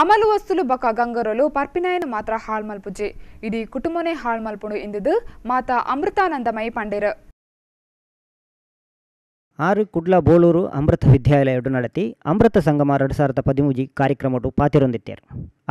ಅಮಲು ವಸ್ತುಲು ಬಕ ಗಂಗರಲು ಪರ್ಪಿನಾಯನ ಮಾತ್ರ ಹಾಳ್ ಮಲ್ಪುಜಿ ಇಡೀ ಕುಟುಂಬನೇ ಹಾಳ್ ಮಲ್ಪುಂಡು ಎಂದಿದ್ದು ಮಾತಾ ಅಮೃತಾನಂದಮಯಿ ಪಂಡೇರು. 6 ಕುಡ್ಲ ಬೋಳೂರು ಅಮೃತ ವಿದ್ಯಾಲಯಡು ನಡತಿ ಅಮೃತ ಸಂಗಮ 2013 ಕಾರ್ಯಕ್ರಮಡು ಪಾತಿರೊಂದಿತ್ತೇರು.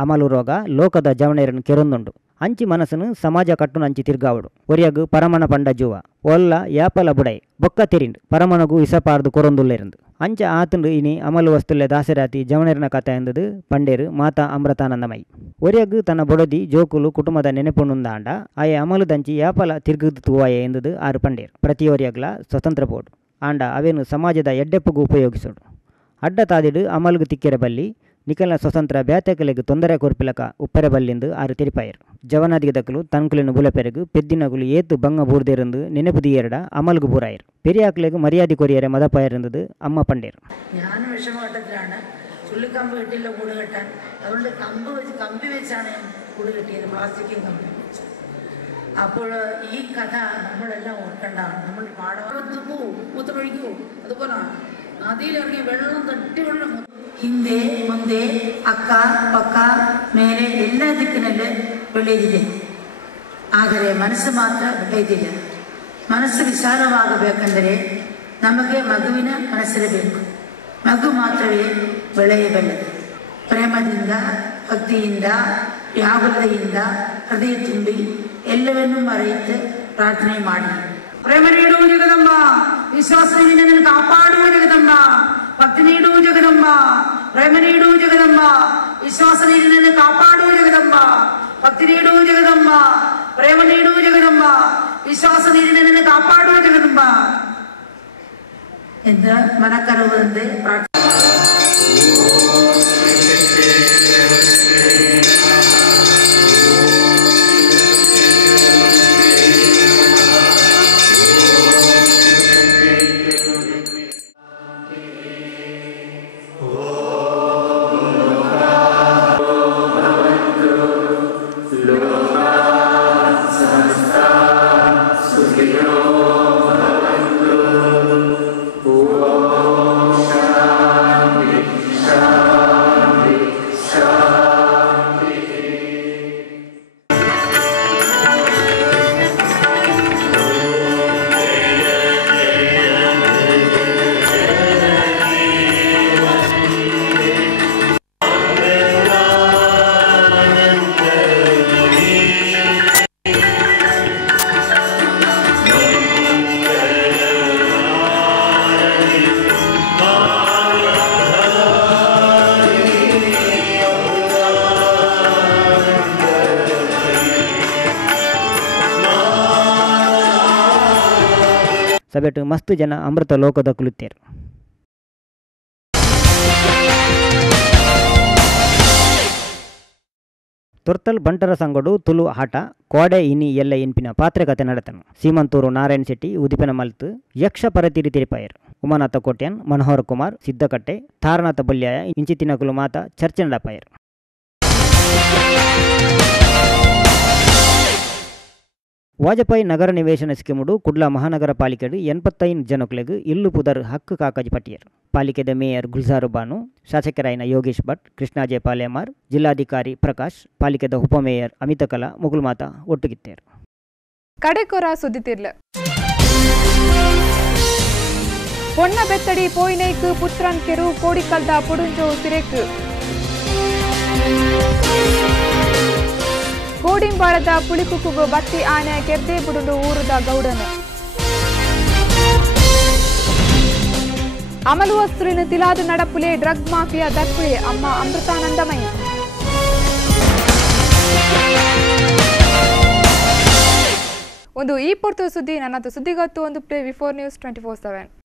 ಅಮಲು ರೋಗ ಲೋಕದ ಜವಣೇರನ್ನು ಕೆರೊಂದುಂಡು ಅಂಚಿ ಮನಸ್ಸನ್ನು ಸಮಾಜ ಕಟ್ಟುನಂಚಿ ತಿರ್ಗಾವಡು ಒರಿಯಗು ಪರಮಣ ಪಂಡ ಜುವ ಒಲ್ಲ ಯಾಪಲ ಬುಡೈ ಬೊಕ್ಕ ತಿರಿಂಡು ಪರಮಣಗೂ ಇಸಪಾರ್ದು ಕೊರೊಂದುಲ್ಲೇರಂದು ಅಂಚ ಆತಂಡು ಇನಿ ಅಮಲು ವಸ್ತುಲ್ಲೆ ದಾಸರಾತಿ ಜವಣೇರನ ಕಥೆ ಎಂದದು ಪಂಡೇರು ಮಾತಾ ಅಮೃತಾನಂದಮಯಿ ಒರಿಯಗು ತನ್ನ ಬೊಡದಿ ಜೋಕುಲು ಕುಟುಂಬದ ನೆನಪುಂಡುಂದಾಂಡ ಆಯೆ ಅಮಲು ದಂಚಿ ಯಾಪಲ ತಿರ್ಗುದು ತೂವಾಯೆ ಎಂದದು ಆರು ಪಂಡೇರು ಪ್ರತಿ ಒರಿಯಗ್ಲ ಸ್ವತಂತ್ರ ಬೋರ್ಡು ಆಂಡ ಅವೇನು ಸಮಾಜದ ಎಡ್ಡೆಪ್ಪಗೂ ಉಪಯೋಗಿಸೋಡು ಅಡ್ಡ ತಾದಿಡು ಅಮಲ್ಗು ತಿಕ್ಕೆರೆ ಬಲ್ಲಿ ನಿಕಲ್ನ ಸ್ವತಂತ್ರ ಬ್ಯಾತೆಕಲೆಗೆ ತೊಂದರೆ ಕೊರ್ಪಿಲಕ ಉಪ್ಪೆರೆ ಬಲ್ಲಿಂದು ಆರು ತಿರಿಪಾಯರು ಜವನಾದಿಗದಕ್ಕಲು ತನ್ಕುಲಿನ ಬುಲಪೆರಗು ಪೆದ್ದಿನಗುಲು ಏತು ಬಂಗ ಬೂರ್ದೇರಂದು ನೆನಪುದಿಯರಡ ಅಮಲ್ಗು ಬೂರಾಯರು പെരിയാക്കിലേക്ക് മര്യാദ കൊറിയരെ മതപ്പയറുന്നത് അമ്മ പണ്ടേർ. ഞാൻ വിഷമഘട്ടത്തിലാണ് ചുള്ളിക്കമ്പ് കിട്ടിയില്ല കൂട് കെട്ടാൻ, അതുകൊണ്ട് കമ്പി വെച്ചാണ് കൂട് കെട്ടിയത്, പ്ലാസ്റ്റിക്കും കമ്പി വെച്ചു. അപ്പോൾ ഈ കഥ നമ്മളെല്ലാം ഓർക്കേണ്ടതാണ്. നമ്മൾ പാടത്ത് പോവും, മൂത്രമൊഴിക്കൂ, അതുപോലെ നദിയിലിറങ്ങി വെള്ളം തട്ടി വെള്ളം ಹಿಂದೆ ಮುಂದೆ ಅಕ್ಕ ಪಕ್ಕ ಮೇಲೆ ಎಲ್ಲ ದಿಕ್ಕಿನಲ್ಲಿ ಬೆಳೆದಿದೆ, ಆದರೆ ಮನಸ್ಸು ಮಾತ್ರ ಬೆಳೆದಿಲ್ಲ. ಮನಸ್ಸು ವಿಶಾಲವಾಗಬೇಕೆಂದರೆ ನಮಗೆ ಮಗುವಿನ ಮನಸ್ಸಿರಬೇಕು. ಮಗು ಮಾತ್ರವೇ ಬೆಳೆಯಬಲ್ಲದು. ಪ್ರೇಮದಿಂದ, ಭಕ್ತಿಯಿಂದ, ವ್ಯಾಕುಲತೆಯಿಂದ ಹೃದಯ ತುಂಬಿ ಎಲ್ಲವನ್ನೂ ಮರೆಯುತ್ತೆ ಪ್ರಾರ್ಥನೆ ಮಾಡಿ. ಪ್ರೇಮ ನೀಡುವ ಜಗದಂಬ, ವಿಶ್ವಾಸದಿಂದ ನನ್ನ ಕಾಪಾಡುವ ಜಗದಂಬ, ಭಕ್ತಿ ನೀಡುವ ಜಗದಂಬ, ಪ್ರೇಮ ನೀಡುವ ಜಗದಂಬ, ವಿಶ್ವಾಸ ನೀಡಿ ನನ್ನ ಕಾಪಾಡುವ ಜಗದಂಬ, ಭಕ್ತಿ ನೀಡುವ ಜಗದಂಬ, ಪ್ರೇಮ ನೀಡುವ ಜಗದಂಬ, ವಿಶ್ವಾಸ ನೀಡಿ ನನ್ನ ಕಾಪಾಡುವ ಜಗದಂಬ ಎಂದು ಮನಕರುವಂತೆ ಪ್ರಾರ್ಥನೆ. ಸಬೇಟು ಮಸ್ತ್ ಜನ ಅಮೃತ ಲೋಕದ ಕುಳಿತೇರು. ತೊರ್ತಲ್ ಬಂಟರ ಸಂಗಡು ತುಳು ಆಟ ಕೋಡೆ ಇನಿ ಎಲ್ಲ ಎನ್ಪಿನ ಪಾತ್ರಕತೆ ನಡೆತನು. ಸೀಮಂತೂರು ನಾರಾಯಣ ಶೆಟ್ಟಿ ಉದಿಪಿನ ಮಲ್ತು ಯಕ್ಷ ಪರತಿರಿ ತಿರಿಪಾಯರು. ಉಮಾನಾಥ ಕೋಟ್ಯನ್, ಮನೋಹರ ಕುಮಾರ್, ಸಿದ್ದಕಟ್ಟೆ, ತಾರನಾಥ ಬಲ್ಯಾಯ ಇಂಚಿತಿನ ಕುಲು ಮಾತ ಚರ್ಚೆ ನಡಪಾಯರು. ವಾಜಪೇಯಿ ನಗರ ನಿವೇಶನ ಸ್ಕೀಮುಡು ಕುಡ್ಲ ಮಹಾನಗರ ಪಾಲಿಕೆಡು 85 ಜನಕ್ಕಲೆಗು ಇಲ್ಲು ಪುದರ್ ಹಕ್ಕು ಕಾಕಾಜಿ ಪಟ್ಟಿಯರು. ಪಾಲಿಕೆದ ಮೇಯರ್ ಗುಲ್ಜಾರು ಬಾನು, ಶಾಸಕರಾಯಿನ ಯೋಗೇಶ್ ಭಟ್, ಕೃಷ್ಣಾಜೆ ಪಾಲೇಮಾರ್, ಜಿಲ್ಲಾಧಿಕಾರಿ ಪ್ರಕಾಶ್, ಪಾಲಿಕೆದ ಉಪಮೇಯರ್ ಅಮಿತಕಲಾ ಮುಗುಲ್ಮಾತ ಒಟ್ಟುಗಿತ್ತೇರು. ಕಡೆಕೊರ ಸುದ್ದಿತಿರ್ಲ பொன்ன பெத்தடி போயினைக்கு புத்திரன் கெரு கோடிக்கல்தா புடுஞ்சோ சிறைக்கு ಕೋಡಿಂಬಾಳದ ಪುಳಿಕುಕ್ಕುಗು ಬತ್ತಿ ಆನೆ ಕೆರ್ದೆ ಬುಡುಂಡು ಊರದ ಗೌಡನು ಅಮಲು ವಸ್ತುವಿನ ತಿಲಾದು ನಡಪುಲೆ ಡ್ರಗ್ ಮಾಫಿಯಾ ದಕ್ಕುಳೆ ಅಮ್ಮ ಅಮೃತಾನಂದಮಯಿ. ಒಂದು ಈ ಪೊರ್ತು ಸುದ್ದಿ ನನ್ನದು ಸುದ್ದಿಗತ್ತು ಒಂದು ಪ್ಲೇ ವಿಫೋರ್ ನ್ಯೂಸ್ 24/7.